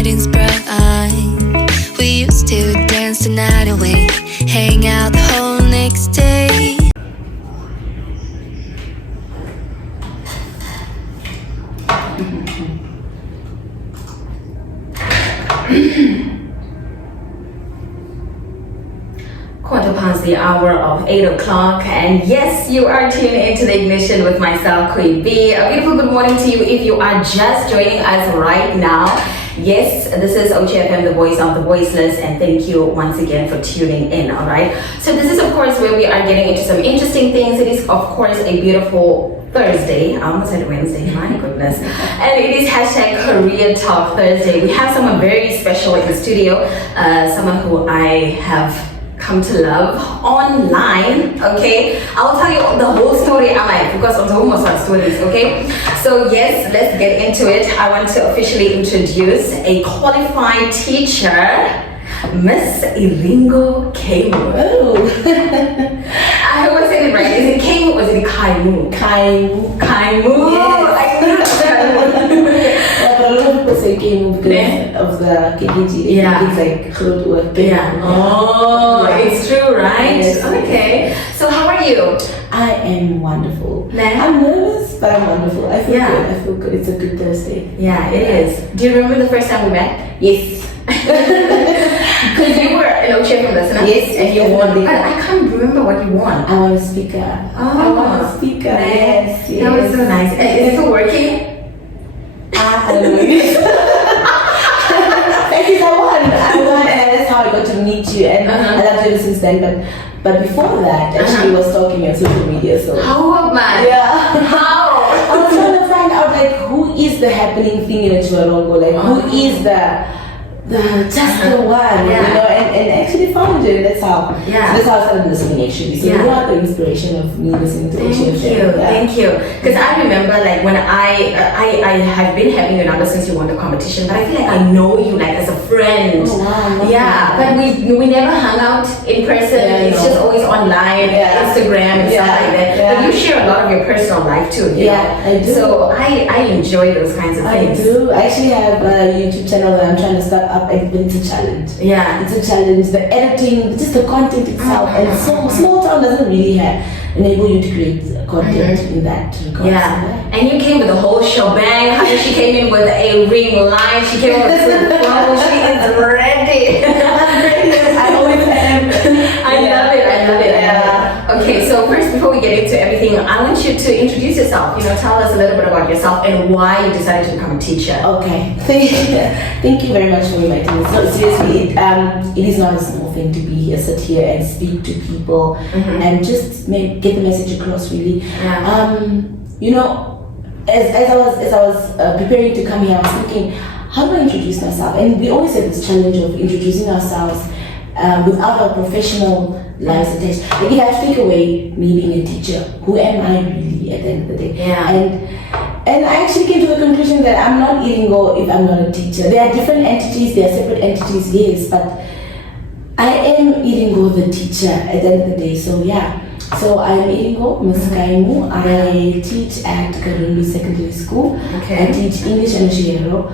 wedding's bright. We used to dance the night away, hang out the whole next day. Quarter past the hour of 8 o'clock, and yes, you are tuned into the ignition with myself, Queen B. A beautiful good morning to you if you are just joining us right now. Yes, this is OtjiFM, the voice of the voiceless, and thank you once again for tuning in, alright? So this is of course where we are getting into some interesting things. It is of course a beautiful Thursday. I almost said Wednesday, my goodness. And it is hashtag Career Talk Thursday. We have someone very special in the studio, someone who I have come to love online, okay? I'll tell you the whole story. I might focus on almost on stories, okay? So yes, let's get into it. I want to officially introduce a qualified teacher, Miss Iringo Kaimu. Oh. I hope I said it right. Is it Kaimu or is it Kaimu? Kaimu. Kaimu. Yes. I think it's Kaimu. Yeah, but a lot of people say Kaimu because of the KKG. Yeah. It's like groot word. Yeah. Oh, it's true, right? Yes. Okay. So how are you? I am wonderful. Nah. I'm nervous, but I'm wonderful. I feel Yeah. good. I feel good. It's a good Thursday. Yeah, it is. Do you remember the first time we met? Yes. Because you were an OtjiFM listener. Yes, and you won. definitely. I can't remember what you won. I want a speaker. I want a speaker. Yes, yes. That was so nice. Is it still working? I don't know. Because I won, and that's how I got to meet you, and I loved you ever since then. But before that, actually, was stalking you on social media. So How am I? yeah, How? I was trying to find out like who is the happening thing in a Chuarongo, like who is the just the one, Yeah. you know, and actually found you. That's how. Yeah. So that's how I started listening actually. So Yeah. you are the inspiration of me listening to OtjiFM. Thank you. Because I remember like when I have been having you number since you won the competition, but I feel like I know you like as a friend. Oh wow. Yeah, but we never hung out in person. Yeah, it's no. just always online, Yeah. Instagram and Yeah, stuff like that. yeah. But you share a lot of your personal life too. You Yeah, know? I do. So I enjoy those kinds of I things. do. I actually have a YouTube channel that I'm trying to start up, and it's a challenge. Yeah. It's a challenge. The editing, just the content itself, and so small town doesn't really enable you to create content in that regard. Yeah, and you came with the whole shebang. Honey, she came in with a ring light. She came with some clothes. She is ready. I'm ready. I always am. I love it. I love it. Yeah. Okay, so first, before we get into everything, I want you to introduce yourself. You know, tell us a little bit about yourself and why you decided to become a teacher. Okay. Thank you very much for inviting me. So seriously, it is not a small thing to be here, sit here and speak to people and just get the message across. Really. Yeah. You know, as I was preparing to come here, I was thinking, how do I introduce myself? And we always have this challenge of introducing ourselves without our professional lives attached. Like if I have to take away me being a teacher, who am I really at the end of the day? Yeah. And I actually came to the conclusion that I'm not Iringo if I'm not a teacher. There are different entities, they are separate entities, yes, but I am Iringo the teacher at the end of the day. So yeah. So I'm Iringo, Miss Kaimu. I teach at Karundu Secondary School. Okay. I teach English and Shiro.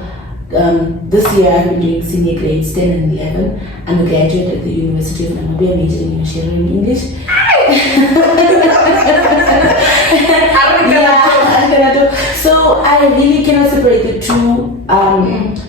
This year I've been doing senior grades 10 and 11. I'm a graduate at the University of Namibian, majoring in Shiro in English. So I really cannot separate the two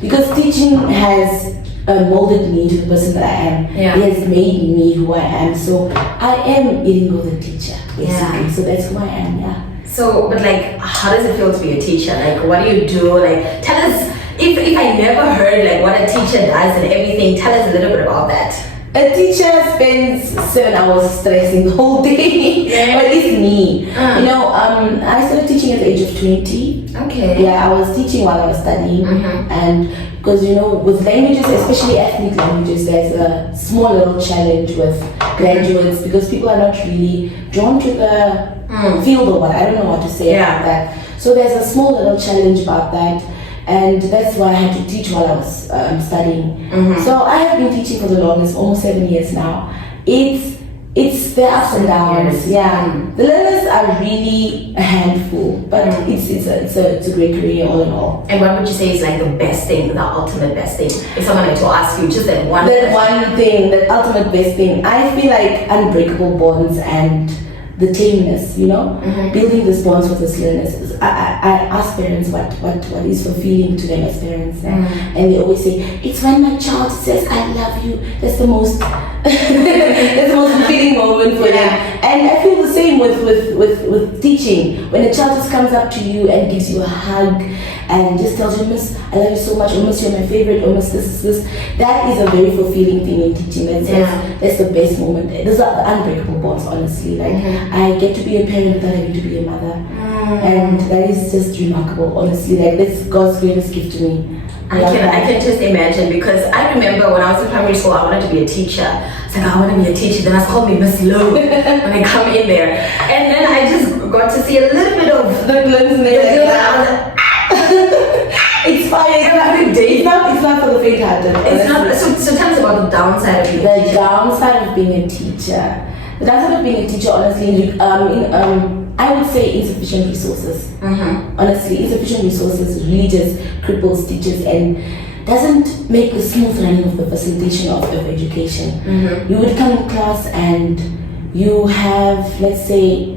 because teaching has molded me to the person that I am. Yeah. It has made me who I am. So I am Iringo the teacher, basically. Yeah. So that's who I am, yeah. So, but like, how does it feel to be a teacher? Like, what do you do? Like, tell us, if I never heard like what a teacher does and everything, tell us a little bit about that. A teacher spends 7 hours stressing the whole day. Yeah. But it's me. You know, I started teaching at the age of 20. Okay. Yeah, I was teaching while I was studying. And because, you know, with languages, especially ethnic languages, there's a small little challenge with graduates because people are not really drawn to the field or what. I don't know what to say about that. So there's a small little challenge about that. And that's why I had to teach while I was studying. So I have been teaching for the longest, almost 7 years now. It's it's the ups and downs. Yeah, the learners are really a handful, but it's a great career all in all. And what would you say is like the best thing, the ultimate best thing? If someone had to ask you just that one thing, that ultimate best thing, I feel like unbreakable bonds and the tameness, you know, building these bonds with these learners. I ask parents what is fulfilling to them as parents, and they always say it's when my child says I love you. That's the most that's the most fulfilling moment for them. And I feel the same with teaching. When a child just comes up to you and gives you a hug and just tells you, Miss, I love you so much, or Miss, you're my favorite, or Miss, this. That is a very fulfilling thing in teaching. That's the best moment. Those are the unbreakable bonds, honestly. Like I get to be a parent without having to be a mother, and that is just remarkable, honestly. Like that's God's greatest gift to me. I can just imagine, because I remember when I was in primary school, I wanted to be a teacher. I was like, I want to be a teacher. Then I was called me Miss Low when I come in there, and then I just got to see a little bit of the glimpse in there. It's fine. It's not for the faint-hearted. It's not. So tell us about the downside of being a teacher. The downside of being a teacher. The downside of being a teacher, honestly, I would say insufficient resources. Honestly, insufficient resources really just cripples teachers and doesn't make the smooth running of the facilitation of education. You would come in class and you have, let's say,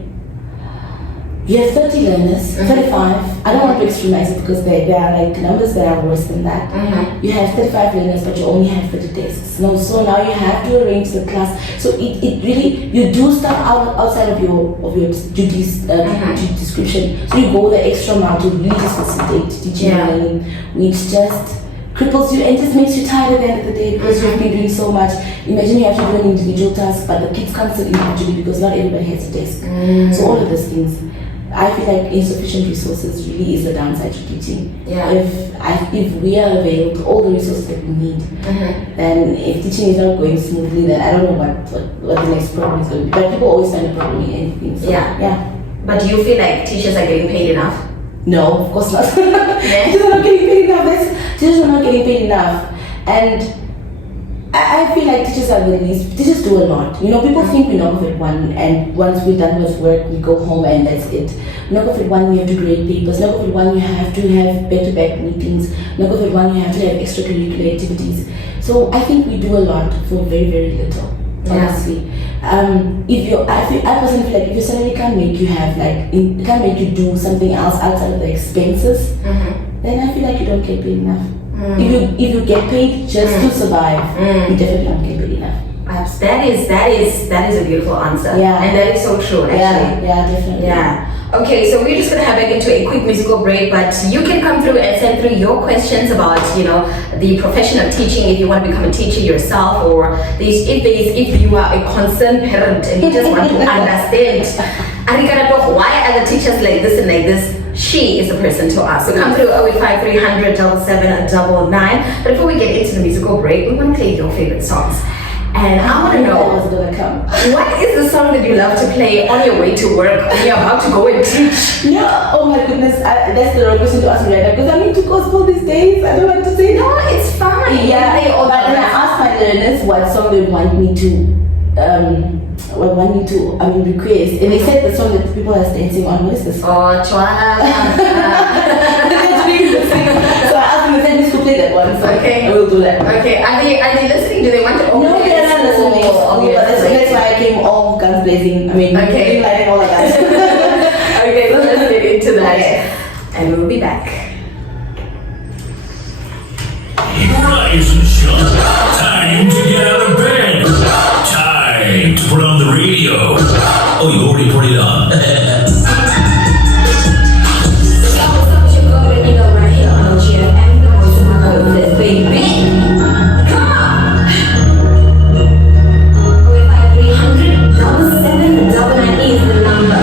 you have 30 learners, 35. I don't want to extremize it because there are like numbers that are worse than that. You have 35 learners, but you only have 30 desks. So now you have to arrange the class. So it really, you do stuff outside of your duties description. So you go the extra mile to really just facilitate teaching and learning, which just cripples you and just makes you tired at the end of the day because you've been doing so much. Imagine you have to do an individual task, but the kids can't sit individually because not everybody has a desk. So all of those things. I feel like insufficient resources really is the downside to teaching. If we are available to all the resources that we need, then if teaching is not going smoothly, then I don't know what the next problem is going to be. But people always find a problem in anything. So, But do you feel like teachers are getting paid enough? No, of course not. Teachers are not getting paid enough. Teachers are not getting paid enough. And I feel like teachers are the least. Teachers do a lot. You know, people think we knock off at 1, and once we're done with work, we go home and that's it. Knock off at 1, we have to grade papers. Knock off at 1, you have to have back-to-back meetings. Knock off at 1, you have to have extracurricular activities. So I think we do a lot for very, very little. Honestly, I personally feel like if your salary can't make you can't make you do something else outside of the expenses, then I feel like you don't get paid enough. If you get paid just to survive, you definitely don't get paid enough. That is a beautiful answer. And that is so true, actually. Yeah, definitely. Okay, so we're just gonna head back into a quick musical break, but you can come through and send through your questions about, the profession of teaching, if you want to become a teacher yourself, or if you are a concerned parent and you just want to understand, why are the teachers like this and like this? She is the person to ask. So come through 085 300 7799. But before we get into the musical break, we want to play your favorite songs. And I want to know, what is the song that you love to play on your way to work when you're about to go and teach? Yeah, oh my goodness, that's the wrong question to ask me right now because I'm into gospel these days. I don't want to say no, it's fine. But when I ask my learners what song they want me to request, and they said the song that people are dancing on. What is this? Oh, So I asked them if they could play that one. So okay, I will do that. Okay, are they listening? Do they want to? No, they're not listening. That's why I came all guns blazing. Lighting all of that. Okay, so let's get into that, and we'll be back. Rise and shine. Time to get out of bed. Time to put on the radio. Oh, you already put it on. What's up, your girl, and you know right here on OtjiFM, the voice of my goodness, baby. Come on! 085 300 7799 is the number.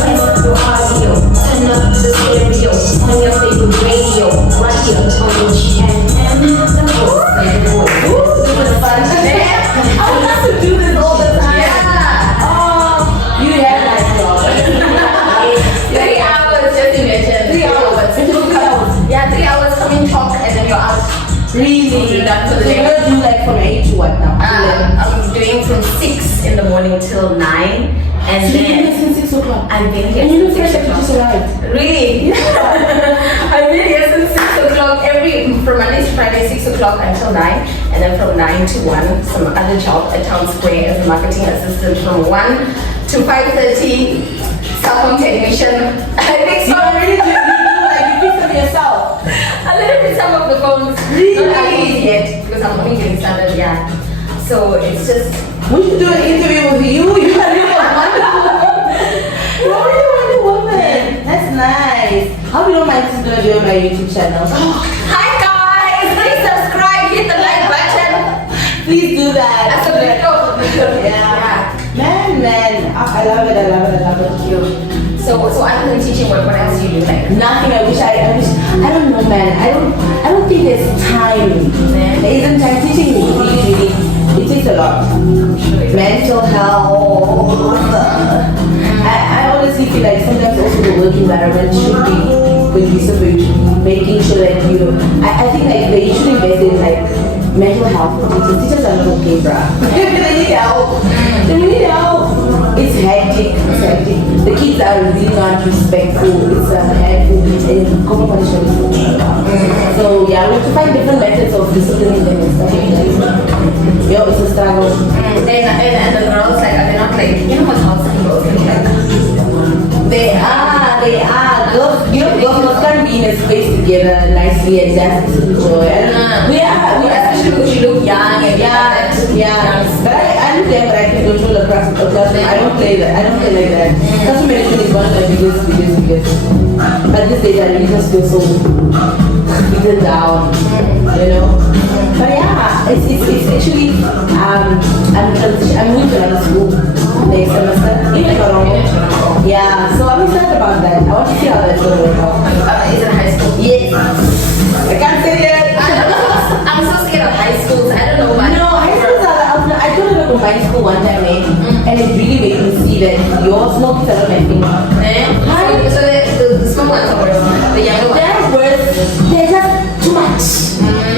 Request your audio, turn up the stereo on your favorite radio, right here on OtjiFM, the voice of the voice. It was fun. I would love to do this all the time. You have my job. 3 hours, just imagine. 3 hours. Yeah, 3 hours, come in, talk, and then you're out. Really? You're done for the So day. you're gonna do like from 8 to what now? I'm doing from 6 in the morning till 9. And So you've been then here since 6 o'clock. I've been here And you know, since fresh 6 like you o'clock. just arrived. Really? Yeah. I've been here since 6 o'clock from Monday to Friday, 6 o'clock until 9. And then from 9 to 1, some other job at Town Square as a marketing assistant from 1 to 5:30. Cell phone technician. I think You so. already do like you fix them yourself. A little bit some of the phones. Really? Not always yet because I'm only getting started, yeah. So it's just We should do an interview with you. You are really a Wonder Woman. You're really a Wonder Woman. That's nice. How do you know my sister's gonna do on my YouTube channel? hi guys! Please subscribe, hit the like button. Please do that. That's a big deal. Yeah. Man, I love it. So other than teaching, what else do you do like? Nothing. I wish. I don't know, man. I don't think there's time. There isn't time. Teaching really. It takes a lot. Mental health. I honestly feel like sometimes also the work environment should be supported, making sure that I think like they should invest in like mental health for teachers. Teachers are not okay, bruh. They need help. They need help. It's hectic. The kids are really not respectful. It's a handful. And common punishment is not allowed. So yeah, we have to find different methods of disciplining them and stuff like that. Yo, it's a struggle. And the girls like are they not like what house and girls can be like? They are. Girls can't be in a space together nicely and just enjoy. We are. Especially because you look young and Yeah. But I look there, but I can control the classroom. I don't play that. I don't play like that. Classroom management is one of my biggest. At this stage, I really just feel so beaten down, But yeah, it's actually I'm moving to another school next semester. Even Toronto. Yeah, so I'm excited about that. I want to see how that's going to work out. Is it high school? Yes. I can't say that. I'm so scared of high schools. I don't know why. No, high schools are. I told her to combine school one time, and it really made me see that your small kids are not my thing. So the small ones are worse. The younger ones. They're worse. They're just too much.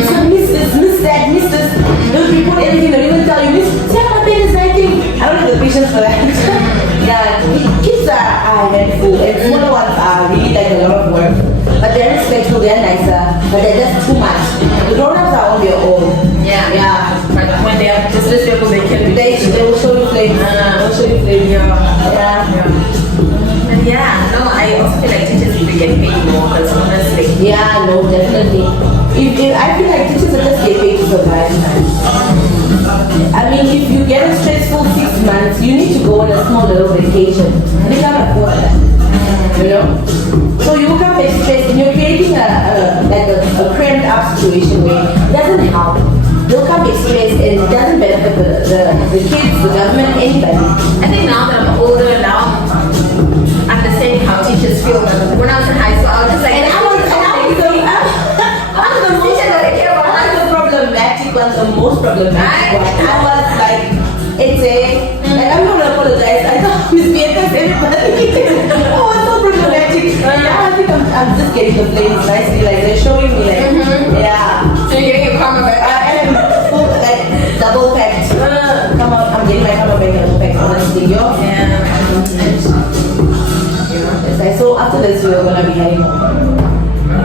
So miss this, miss that, miss this. They'll report everything. They'll even tell you, miss, see how my pen is writing. I don't have the patience for that. Yeah, kids are handful, and smaller ones are really like a lot of work. But they're respectful, they're nicer, but they're just too much. The grown-ups are on their own. Yeah. But when they are disrespectful, they can be. They will show you flames. They'll show you flames. Yeah. And no, I also feel like teachers need to get paid more because honestly. Yeah, no, definitely. If I feel like teachers are just get paid to survive. I mean, if you get a stressful 6 months, you need to go on a small little vacation. They can't afford that. So you come back stressed and you're creating a cramped up situation where it doesn't help. They'll come back stressed and it doesn't benefit the kids, the government, anybody. I think now that I'm older now, understanding how teachers feel. When I was in high school, I was just like, I was the most problematic one, the most problematic one. I was like, I'm not gonna apologize. I thought Miss Bianca said it, but I was so problematic. Yeah, I think I'm just getting the flames nicely. Like they're showing me, yeah. So you're getting your karma back. I am full, double packed. Come on, I'm getting my karma back double packed. Honestly, So after this, we're gonna be heading home.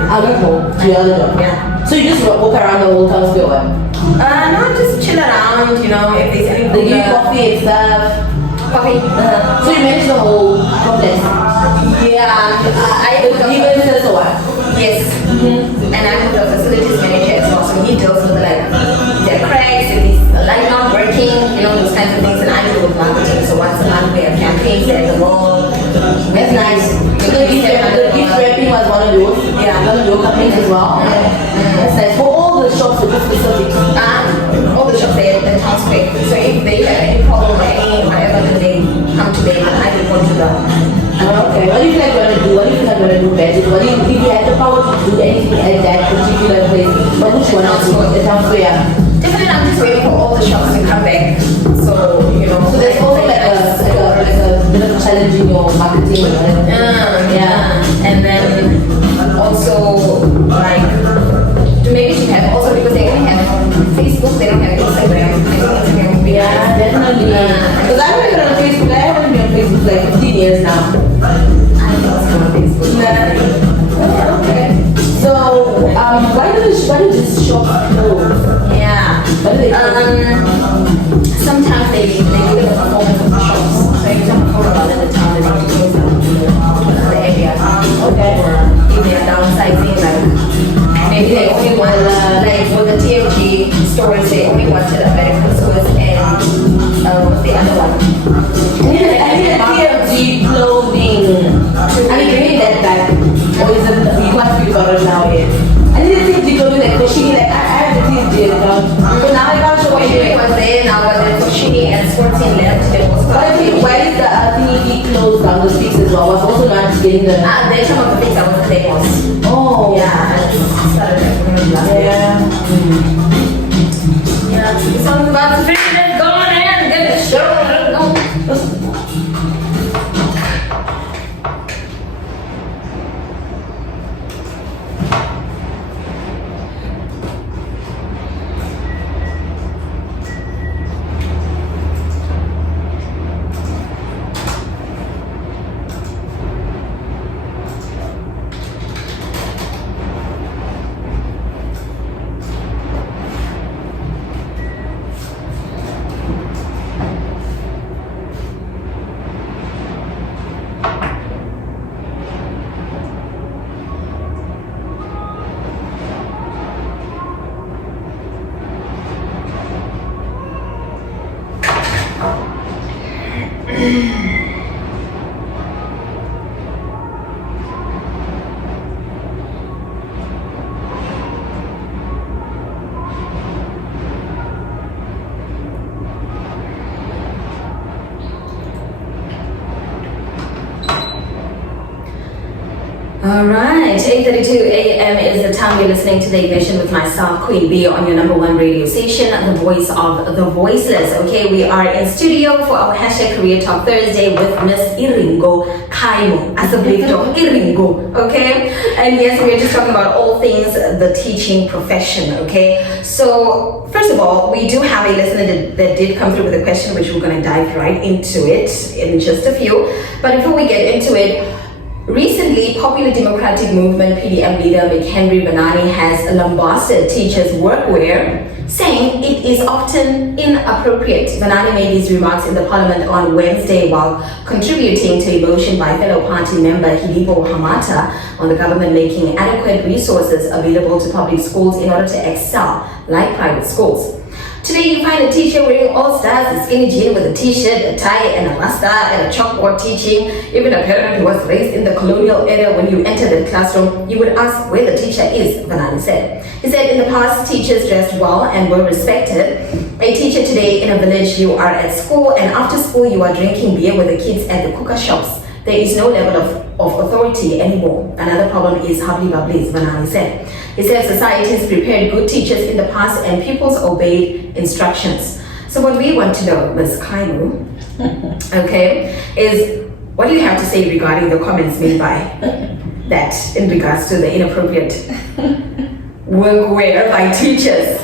I went home to the other job. Yeah. So you just walk around the whole town square? No, just chill around, if there's any They give you coffee and stuff. Coffee. So you manage the whole complex? Yeah, Even says so what? Yes. And I'm the facilities manager as well, so he deals with their cracks, if the light not working, those kinds of things, and I deal with marketing. So once a month we have campaigns there at the mall. That's nice. So the gift wrapping was one of yours? Yeah. One of your companies as well? That's nice. For all the shops, or just specific? All the shops there, the town square. So if they have any problem or any whatever, then they come to me and I report to them. Okay. What do you feel like you want to do? What do you feel like you want to do better? If you had the power to do anything at that particular place, what would you want to do? The town square? Definitely, I'm just waiting for all the shops to come back. So, So there's also like a bit of challenge in your marketing, right? Yeah. And then also maybe to have also because they only have Facebook, they don't have Instagram. I think Instagram would be Yeah, definitely. what do these shops close? Yeah. What do they close? Sometimes they do the performance of the shops. So if some people around in the town, they want to close down the area. Okay. Or if they are downsizing, like maybe they only want like for the TFG stores, they only wanted American stores and what's the other one? I mean, TFG clothing. I mean, bringing that back. Or is it we want to got it now yet? I need to TFG clothing like Koshini, like I have the TFG account. So now I can't show When you. it was there, now but then Koshini and Sporting left, there was Why is the thingy closed down the streets as well? I was also not getting the. there's some of the things that was famous. Oh. Yeah, it started like really last year. Yeah. Yeah, so about to finish it, go on and get the show. Let's go. Alright, 8:32 a.m. is the time you're listening to the Ignition with myself, Queen B, on your number one radio station, the voice of the voiceless. Okay, we are in studio for our hashtag Career Talk Thursday with Miss Iringo Kaimo, as a big dog, Iringo, okay? And yes, we're just talking about all things the teaching profession, okay? So, first of all, we do have a listener that did come through with a question, which we're going to dive right into it in just a few. But before we get into it, recently, Popular Democratic Movement PDM leader McHenry Venaani has lambasted teachers' workwear, saying it is often inappropriate. Venaani made these remarks in the parliament on Wednesday while contributing to a motion by fellow party member Hilibo Hamata on the government making adequate resources available to public schools in order to excel like private schools. Today you find a teacher wearing all stars, a skinny jean with a t-shirt, a tie and a rasta and a chalkboard teaching. Even a parent who was raised in the colonial era, when you enter the classroom, you would ask where the teacher is, Venaani said. He said in the past, teachers dressed well and were respected. A teacher today in a village, you are at school and after school you are drinking beer with the kids at the cooker shops. There is no level of authority anymore. Another problem is hubbly bubblies, Venaani said. He said societies prepared good teachers in the past and pupils obeyed instructions. So what we want to know, Ms. Kaimu, okay, is what do you have to say regarding the comments made by that in regards to the inappropriate workwear by teachers?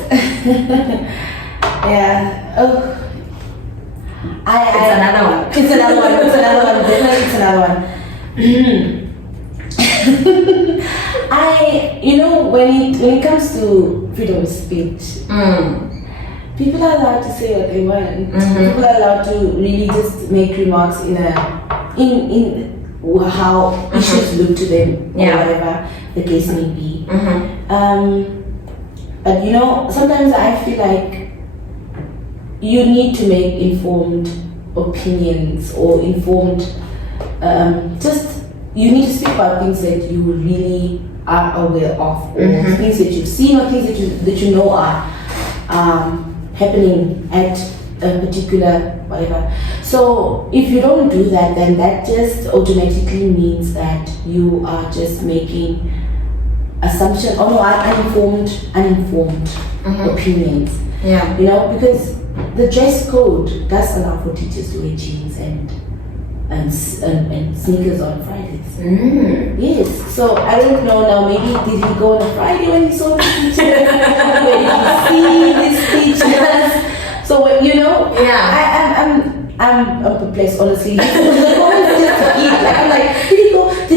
Yeah. Oh. It's another one. It's another one. It's another one. Definitely, it's another one. When it comes to freedom of speech, people are allowed to say what they want. People are allowed to really just make remarks in how issues look to them, or whatever the case may be. But sometimes I feel like you need to make informed opinions or informed. You need to speak about things that you really are aware of, or things that you've seen, or things that you know are happening at a particular whatever. So if you don't do that, then that just automatically means that you are just making assumption or uninformed opinions. Yeah. Because the dress code does allow for teachers to wear jeans and sneakers on Fridays. Yes. So I don't know now. Maybe did he go on a Friday when he saw the teacher? Where did he see these teachers? So I'm perplexed, honestly. I'm like, did he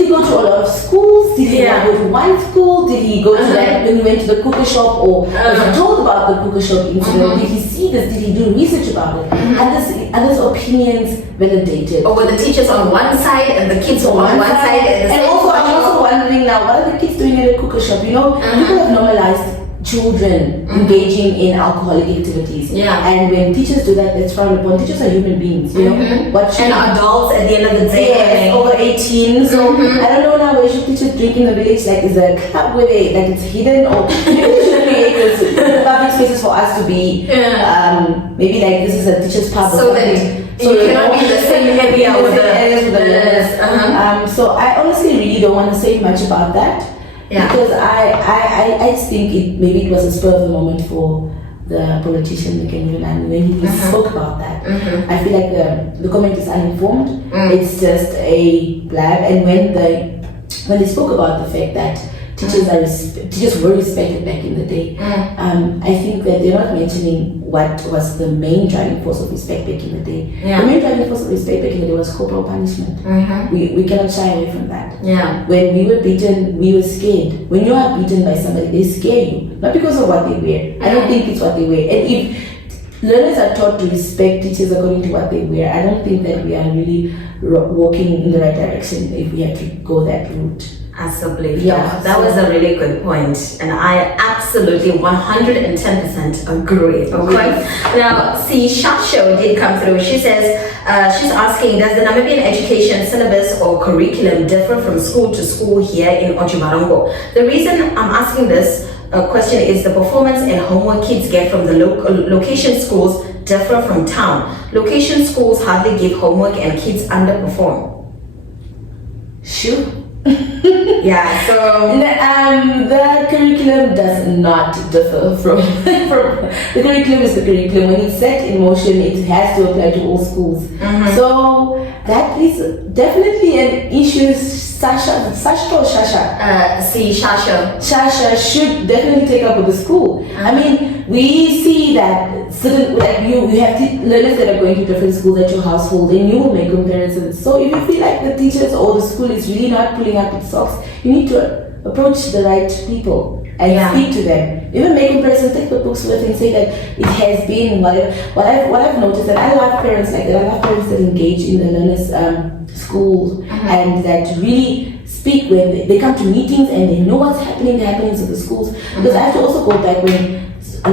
go to a lot of schools? Did he not go to one school? Did he he go to that when he went to the cooker shop, or was he told about the cooker shop incident? Did he see this? Did he do research about it? Are those opinions validated? Or were the teachers on one side and the kids on one side? And also, I'm also wondering now, what are the kids doing at a cooker shop? You know, people have normalized children engaging in alcoholic activities. Yeah. And when teachers do that, that's frowned upon. Teachers are human beings, you know. What should And adults at the end of the day. Yes, over 18. So I don't know now, where should teachers drink in the village? Like, is there a club where they, like, it's hidden, or maybe they should create this public spaces for us to be. Maybe like this is a teacher's pub. So that you cannot be in the same area with the learners. So I honestly really don't want to say much about that. Yeah. Because I just think maybe it was a spur of the moment for the politician McHenry Venaani when he spoke about that. I feel like the comment is uninformed. It's just a blab. And when they spoke about the fact that teachers were respected back in the day, I think that they're not mentioning what was the main driving force of respect back in the day. Yeah. The main driving force of respect back in the day was corporal punishment. We cannot shy away from that. Yeah. When we were beaten, we were scared. When you are beaten by somebody, they scare you. Not because of what they wear. I don't think it's what they wear. And if learners are taught to respect teachers according to what they wear, I don't think that we are really walking in the right direction if we have to go that route. Absolutely. Yeah, That was a really good point. And I absolutely 110% agree. Okay. Now, see, Shasho did come through. She says, she's asking, does the Namibian education syllabus or curriculum differ from school to school here in OtjiFM? The reason I'm asking this question is the performance and homework kids get from the location schools differ from town. Location schools hardly give homework and kids underperform. Sure. Yeah, so the curriculum does not differ from the curriculum is the curriculum. When it's set in motion, it has to apply to all schools. So that is definitely an issue. Shasha should definitely take up with the school. I mean, we see that certain, like you have learners that are going to different schools at your household, and you will make comparisons. So if you feel like the teachers or the school is really not pulling up its socks, you need to approach the right people and speak to them. Even make comparisons, take the books with and say that it has been whatever. What I've noticed, that I love parents like that. I love parents that engage in the learners' schools and that really speak when they come to meetings and they know what's happening, the happenings of the schools. Because I have to also go back and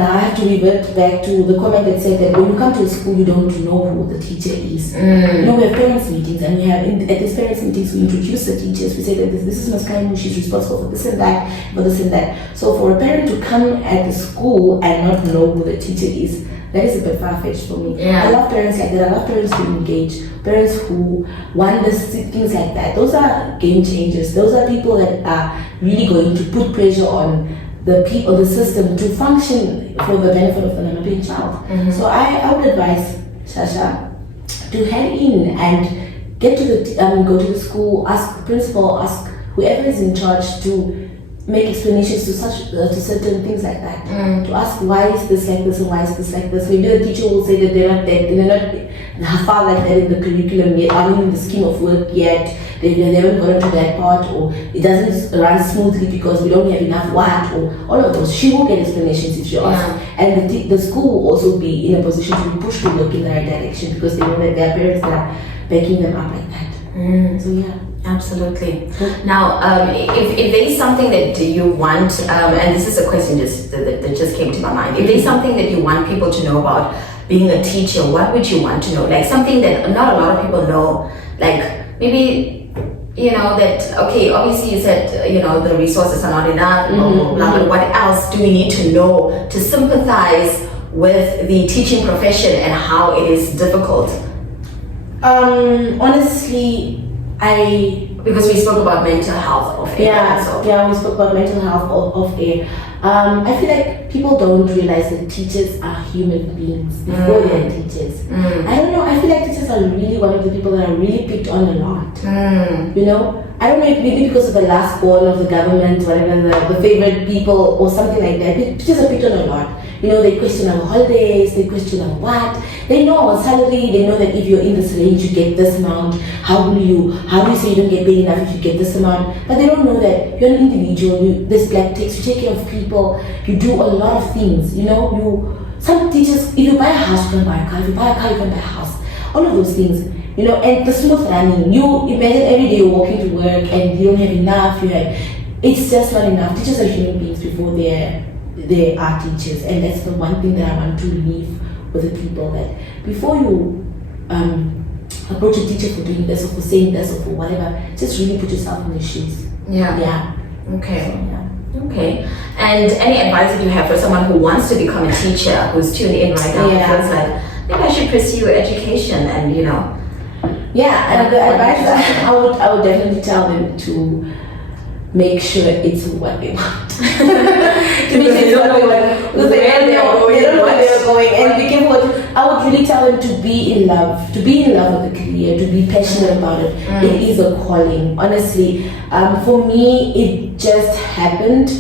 I have to revert back to the comment that said that when you come to a school, you don't know who the teacher is. You know, we have parents meetings, and we have at these parents meetings we introduce the teachers. We say that this is Ms. Kaimu, she's responsible for this and that, for this and that. So for a parent to come at the school and not know who the teacher is, that is a bit far-fetched for me. I love parents like that. I love parents who engage, parents who want things like that. Those are game changers. Those are people that are really going to put pressure on the people, the system to function for the benefit of the Namibian child. So I would advise Shasha to head in and get to the go to the school, ask the principal, ask whoever is in charge to make explanations to certain things like that. To ask why is this like this and why is this like this. Maybe the teacher will say that they're not far like that in the curriculum yet, I mean in the scheme of work yet. They haven't gone into that part, or it doesn't run smoothly because we don't have enough what, or all of those. She will get explanations if she asks. And the school will also be in a position to be pushed to work in the right direction because they know that their parents are backing them up like that. So yeah. Absolutely. Now, if there is something that you want, and this is a question that just came to my mind, if there's something that you want people to know about being a teacher, what would you want to know? Like something that not a lot of people know, like maybe, you know, that, okay, obviously you said, you know, the resources are not enough, but what else do we need to know to sympathize with the teaching profession and how it is difficult? Honestly, because we spoke about mental health of air. We spoke about mental health of air. I feel like people don't realize that teachers are human beings before they're teachers. I don't know, I feel like teachers are really one of the people that are really picked on a lot. You know, I don't know if maybe because of the last born of the government, whatever, the favorite people or something like that. Teachers are picked on a lot. They question our holidays, they question our what. They know our salary, they know that if you're in this range, you get this amount. How do you say you don't get paid enough if you get this amount? But they don't know that you're an individual, this black takes, you take care of people, you do a lot of things, some teachers, if you buy a house, you can buy a car, if you buy a car, you can buy a house. All of those things, and the smooth running. You imagine every day you're walking to work and you don't have enough, it's just not enough. Teachers are human beings before they are teachers, and that's the one thing that I want to leave with the people, that before you approach a teacher for doing this or for saying this or for whatever, just really put yourself in their shoes. Yeah. Okay. So, yeah. Okay. And any advice that you have for someone who wants to become a teacher, who's tuned in right now, Yeah. feels like maybe I should pursue education and Yeah, and the advice I would definitely tell them to make sure it's what they want. To make sure it's what they want. Because they don't know where they're going. And be careful I would really tell them to be in love with the career, to be passionate about it. It is a calling. Honestly, for me, it just happened.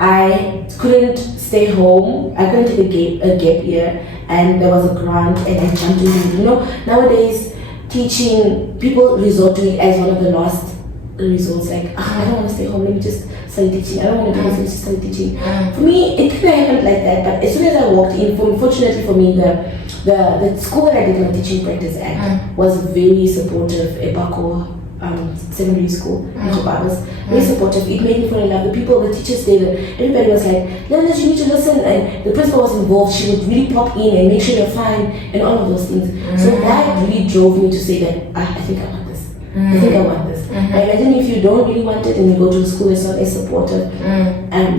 I couldn't stay home. I couldn't take a gap year, and there was a grant, and I jumped in. Nowadays, teaching, people resort to it as one of the last resorts. Like, I don't want to stay home. Let me just study teaching. I don't want to do this. Let me just study teaching. For me, it kind of happened like that. But as soon as I walked in, fortunately for me, the school that I did my teaching practice at was very supportive. Embark secondary school, very supportive. It made me fall in love. The people, the teachers there, everybody was like, Leonard, you need to listen. And the principal was involved. She would really pop in and make sure you're fine and all of those things. So that really drove me to say that I think I want this. I think I want this. I imagine if you don't really want it and you go to a school that's not as supportive,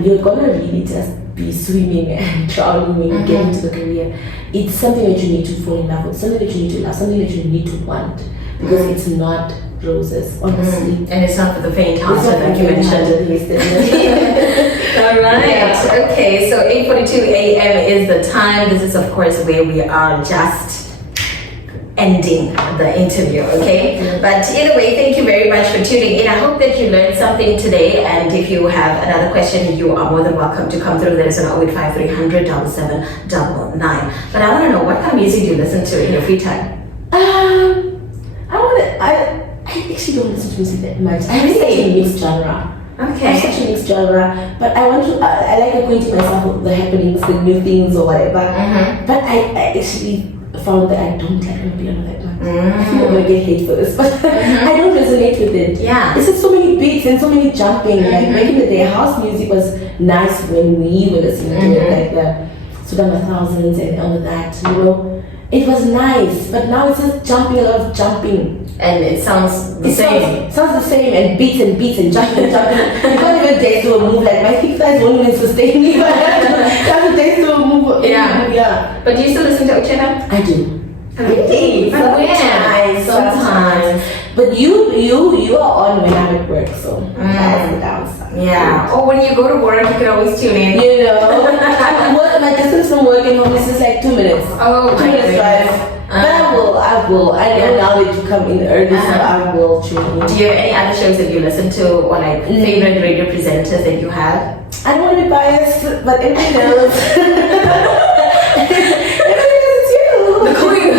you're gonna really just be swimming and drowning when you get into the career. It's something that you need to fall in love with, something that you need to love, something that you need to want, because it's not roses, honestly. And it's not for the faint-hearted, like you mentioned. All right. Yeah. Okay, so 8:42 a.m. is the time. This is, of course, where we are just ending the interview, okay? But either way, thank you very much for tuning in. I hope that you learned something today, and if you have another question, you are more than welcome to come through. That is on 085 777 But I want to know, what kind of music do you listen to in your free time? I actually don't listen to music that much. I have such a mixed genre. Okay. I have such a mixed genre, but I like acquainting myself with the happenings, the new things or whatever. But I actually found that I don't like Namibian that much. I feel I'm gonna get hate for this, but I don't resonate with it. Yeah. It's just so many beats and so many jumping. Like back in the day, house music was nice when we were listening to it, like the Sudama Thousands and all of that, It was nice, but now it's just jumping, a lot of jumping. And it sounds the same. Sounds the same, and beats and jumping and jumping. You can't even dance to a move, like my feet guys won't even sustain me. Can't dance to a move. Yeah. But do you still listen to OtjiFM? I do. Really? Sometimes. But you are on when I'm at work, so that's the downside. Yeah. Or when you go to work, you can always tune in. My distance from work and home is just like 2 minutes. Oh, 2 minutes drive. But I will. I know now that you come in early, so I will tune in. Do you have any other shows that you listen to, or like favorite radio presenters that you have? I don't want to be biased, but everything else. The queen.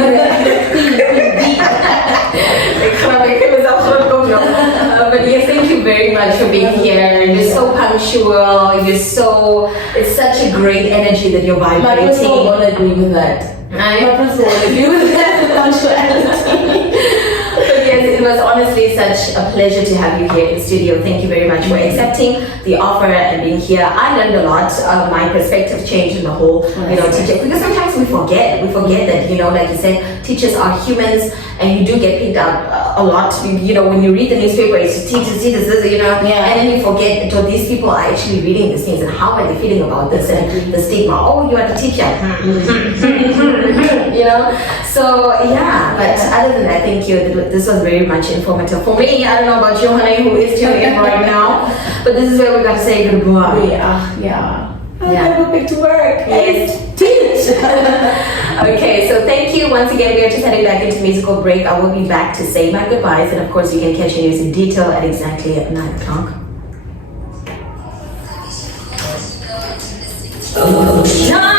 But yes, thank you very much for being here. You're so punctual. It's such a great energy that you're vibrating. My principal won't agree with that. My principal won't agree with that punctuality. But yes, it was honestly such a pleasure to have you here in the studio. Thank you very much for accepting the offer and being here. I learned a lot. My perspective changed in the whole, teacher. Because sometimes we forget that, like you said, teachers are humans, and you do get picked up a lot. When you read the newspaper, it's teachers, and then you forget that these people are actually reading these things and how are they feeling about this and the stigma. Oh, you are the teacher. So yeah, but other than that, thank you. This was very much informative for me. I don't know about you, honey, who is tuning in right now, but this is where we're going to say goodbye. Yeah. I gotta go back to work. Yes. Teach. Okay, so thank you once again. We are just heading back into musical break. I will be back to say my goodbyes, and of course you can catch your news in detail at exactly 9 o'clock. No!